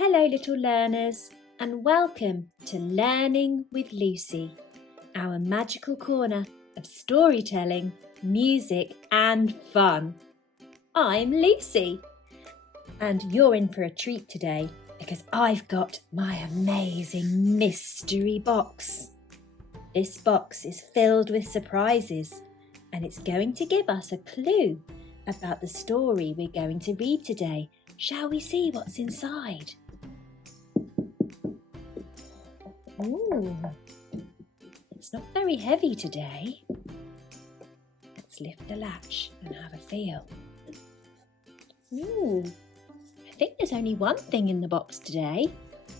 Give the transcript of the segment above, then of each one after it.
Hello little learners and welcome to Learning with Lucy, our magical corner of storytelling, music and fun. I'm Lucy and you're in for a treat today because I've got my amazing mystery box. This box is filled with surprises and it's going to give us a clue about the story we're going to read today. Shall we see what's inside? Ooh, it's not very heavy today. Let's lift the latch and have a feel. Ooh, I think there's only one thing in the box today,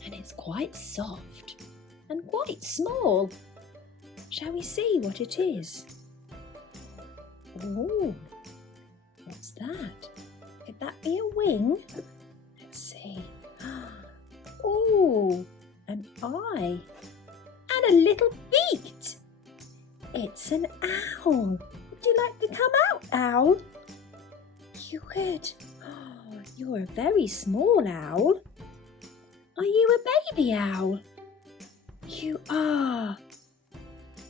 and it's quite soft and quite small. Shall we see what it is? Ooh, what's that? Could that be a wing? Let's see. Ooh, an eye and a little beak. It's an owl. Would you like to come out, owl? You would. Oh, you're a very small owl. Are you a baby owl? You are.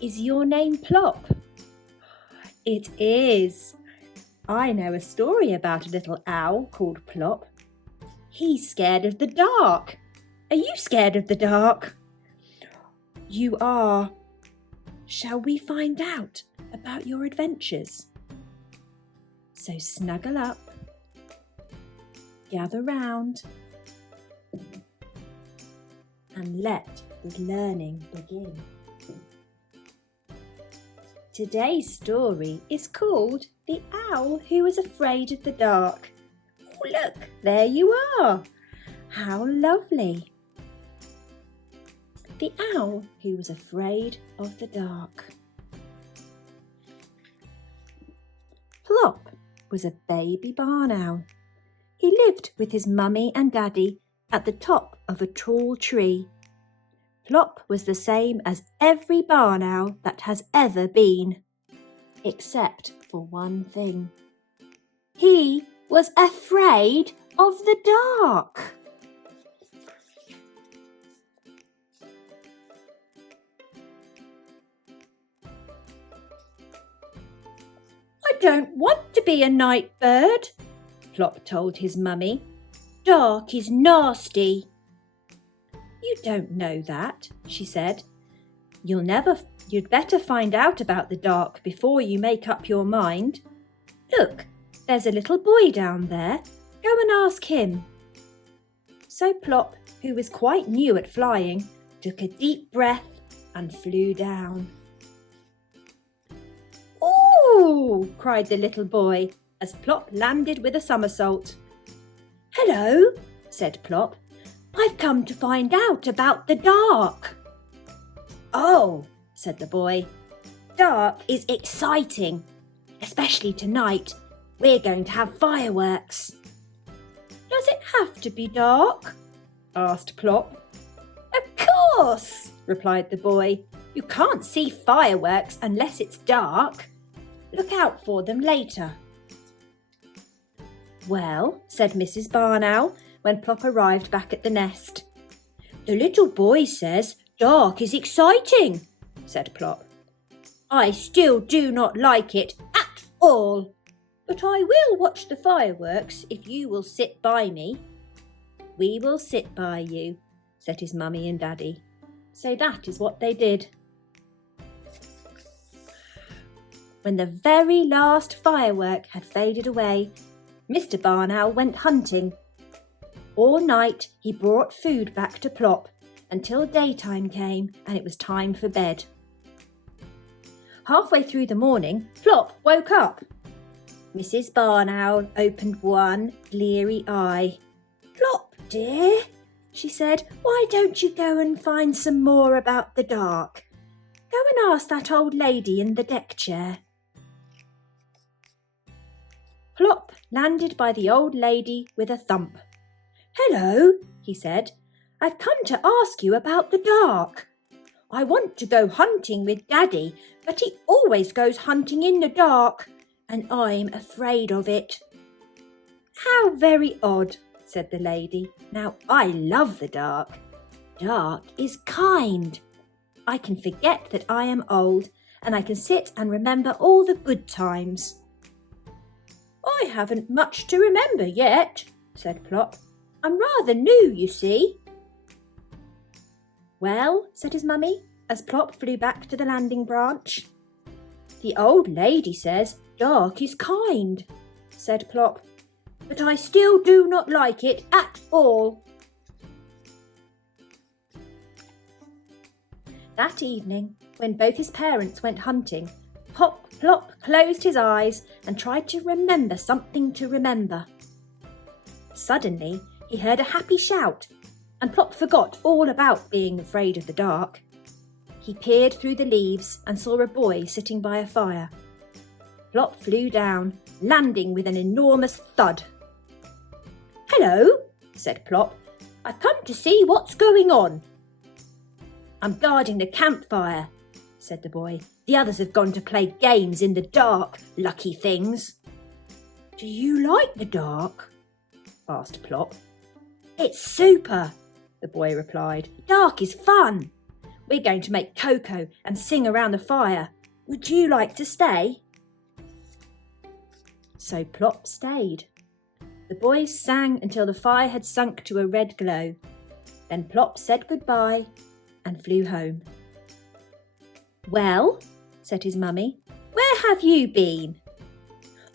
Is your name Plop? It is. I know a story about a little owl called Plop. He's scared of the dark. Are you scared of the dark? You are. Shall we find out about your adventures? So snuggle up, gather round, and let the learning begin. Today's story is called The Owl Who Was Afraid of the Dark. Oh, look, there you are. How lovely. The Owl Who Was Afraid of the Dark. Plop was a baby barn owl. He lived with his mummy and daddy at the top of a tall tree. Plop was the same as every barn owl that has ever been, except for one thing. He was afraid of the dark. I don't want to be a night bird, Plop told his mummy. Dark is nasty. You don't know that, she said. You'd better find out about the dark before you make up your mind. Look, there's a little boy down there. Go and ask him. So Plop, who was quite new at flying, took a deep breath and flew down. "Ooh!" cried the little boy as Plop landed with a somersault. "Hello," said Plop. "I've come to find out about the dark." "Oh," said the boy. "Dark is exciting, especially tonight. We're going to have fireworks." "Does it have to be dark?" asked Plop. "Of course," replied the boy. "You can't see fireworks unless it's dark. Look out for them later." "Well," said Mrs. Barn Owl when Plop arrived back at the nest. "The little boy says dark is exciting," said Plop. "I still do not like it at all, but I will watch the fireworks if you will sit by me." "We will sit by you," said his mummy and daddy. So that is what they did. When the very last firework had faded away, Mr. Barn Owl went hunting. All night he brought food back to Plop until daytime came and it was time for bed. Halfway through the morning, Plop woke up. Mrs. Barn Owl opened one bleary eye. "Plop, dear," she said, "why don't you go and find some more about the dark? Go and ask that old lady in the deck chair." Plop landed by the old lady with a thump. "Hello," he said. "I've come to ask you about the dark. I want to go hunting with Daddy, but he always goes hunting in the dark, and I'm afraid of it." "How very odd," said the lady. Now I love the dark. Dark is kind. I can forget that I am old, and I can sit and remember all the good times. I haven't much to remember yet, said Plop. I'm rather new, you see. Well, said his mummy, as Plop flew back to the landing branch. The old lady says dark is kind, said Plop, but I still do not like it at all. That evening, when both his parents went hunting, Plop closed his eyes and tried to remember something to remember. Suddenly, he heard a happy shout, and Plop forgot all about being afraid of the dark. He peered through the leaves and saw a boy sitting by a fire. Plop flew down, landing with an enormous thud. Hello, said Plop. I've come to see what's going on. I'm guarding the campfire, said the boy. The others have gone to play games in the dark, lucky things. Do you like the dark? Asked Plop. It's super, the boy replied. Dark is fun. We're going to make cocoa and sing around the fire. Would you like to stay? So Plop stayed. The boys sang until the fire had sunk to a red glow. Then Plop said goodbye and flew home. Well, said his mummy, where have you been?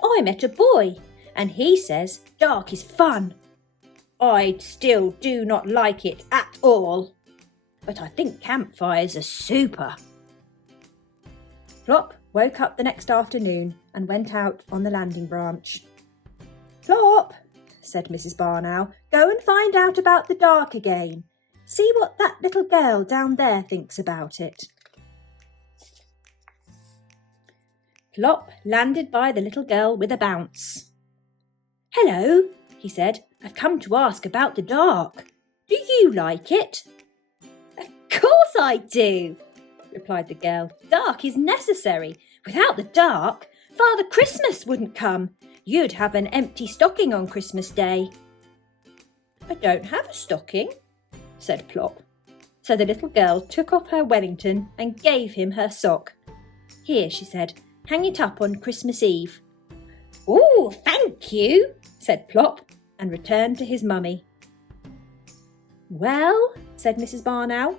I met a boy, and he says dark is fun. I still do not like it at all, but I think campfires are super. Plop woke up the next afternoon and went out on the landing branch. Plop, said Mrs. Barn Owl, go and find out about the dark again. See what that little girl down there thinks about it. Plop landed by the little girl with a bounce. Hello, he said. I've come to ask about the dark. Do you like it? Of course I do, replied the girl. Dark is necessary. Without the dark, Father Christmas wouldn't come. You'd have an empty stocking on Christmas Day. I don't have a stocking, said Plop. So the little girl took off her Wellington and gave him her sock. Here, she said, hang it up on Christmas Eve. Oh, thank you, said Plop, and returned to his mummy. Well, said Mrs. Barn Owl,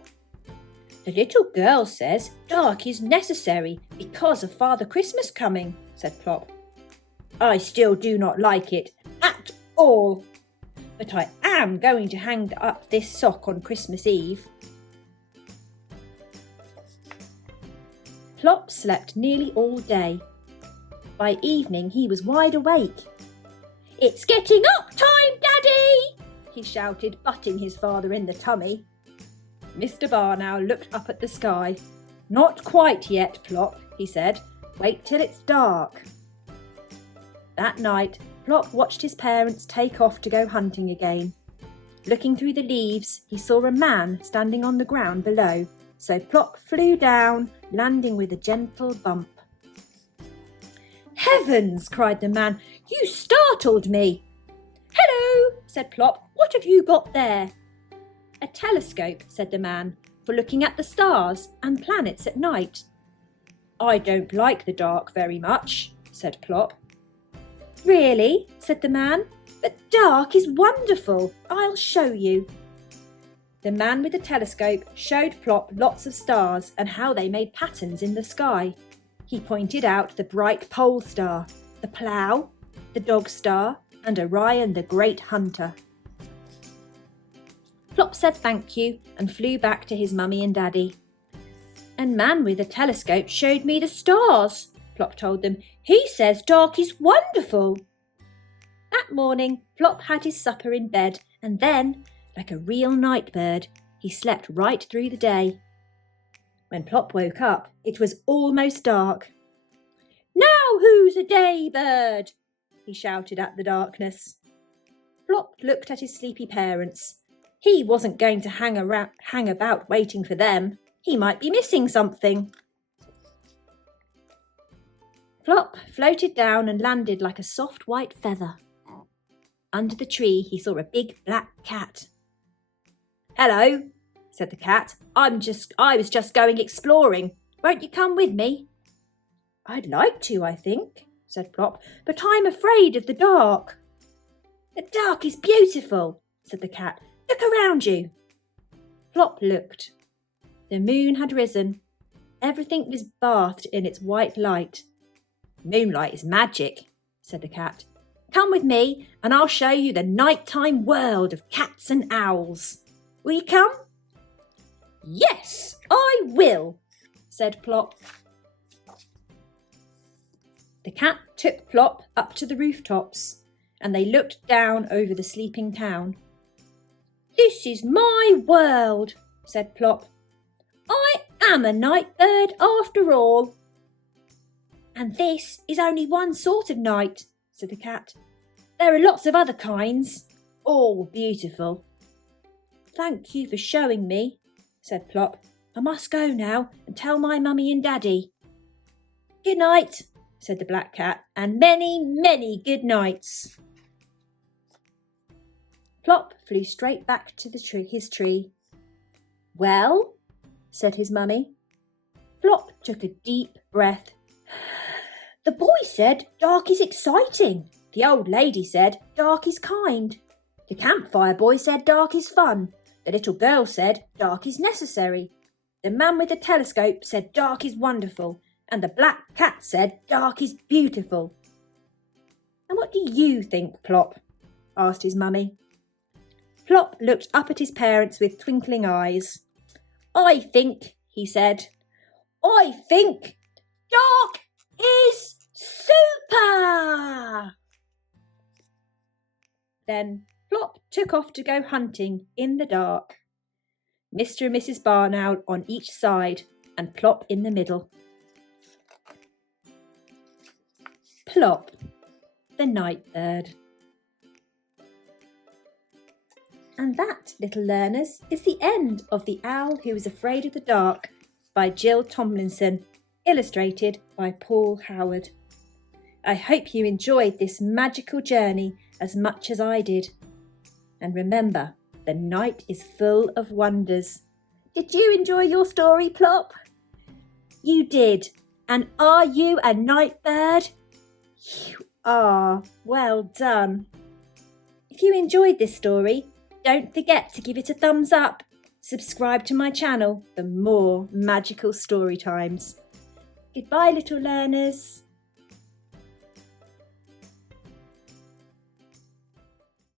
the little girl says dark is necessary because of Father Christmas coming, said Plop. I still do not like it at all, but I am going to hang up this sock on Christmas Eve. Plop slept nearly all day. By evening he was wide awake. It's getting up time, Daddy, he shouted, butting his father in the tummy. Mr. Barn Owl looked up at the sky. Not quite yet, Plop, he said. Wait till it's dark. That night, Plop watched his parents take off to go hunting again. Looking through the leaves, he saw a man standing on the ground below, so Plop flew down, landing with a gentle bump. Heavens, cried the man, you startled me. Hello, said Plop, what have you got there? A telescope, said the man, for looking at the stars and planets at night. I don't like the dark very much, said Plop. Really, said the man, but dark is wonderful. I'll show you. The man with the telescope showed Plop lots of stars and how they made patterns in the sky. He pointed out the bright pole star, the plough, the dog star, and Orion the great hunter. Plop said thank you and flew back to his mummy and daddy. And man with the telescope showed me the stars, Plop told them. He says dark is wonderful. That morning, Plop had his supper in bed, and then, like a real night bird, he slept right through the day. When Plop woke up, it was almost dark. Now who's a day bird? He shouted at the darkness. Plop looked at his sleepy parents. He wasn't going to hang about waiting for them. He might be missing something. Plop floated down and landed like a soft white feather. under the tree he saw a big black cat. "Hello," said the cat. I was just going exploring. Won't you come with me?" "I'd like to, I think," said Plop, "but I'm afraid of the dark." "The dark is beautiful," said the cat. "Look around you." Plop looked. The moon had risen. Everything was bathed in its white light. "Moonlight is magic," said the cat. "Come with me and I'll show you the nighttime world of cats and owls. Will you come?" "Yes, I will," said Plop. The cat took Plop up to the rooftops and they looked down over the sleeping town. "This is my world," said Plop. "I am a night bird after all." "And this is only one sort of night," said the cat. "There are lots of other kinds, all beautiful." "Thank you for showing me," said Plop. "I must go now and tell my mummy and daddy." "Good night," said the black cat, "and many, many good nights." Plop flew straight back to his tree. "Well?" said his mummy. Plop took a deep breath. "The boy said dark is exciting. The old lady said dark is kind. The campfire boy said dark is fun. The little girl said dark is necessary. The man with the telescope said dark is wonderful. And the black cat said dark is beautiful." "And what do you think, Plop?" asked his mummy. Plop looked up at his parents with twinkling eyes. "I think," he said, "I think dark is super!" Then Plop took off to go hunting in the dark. Mr. and Mrs. Barn Owl on each side and Plop in the middle. Plop, the night bird. And that, little learners, is the end of The Owl Who Was Afraid of the Dark by Jill Tomlinson, illustrated by Paul Howard. I hope you enjoyed this magical journey as much as I did. And remember, the night is full of wonders. Did you enjoy your story, Plop? You did. And are you a night bird? You are. Well done. If you enjoyed this story, don't forget to give it a thumbs up. Subscribe to my channel for more magical story times. Goodbye, little learners.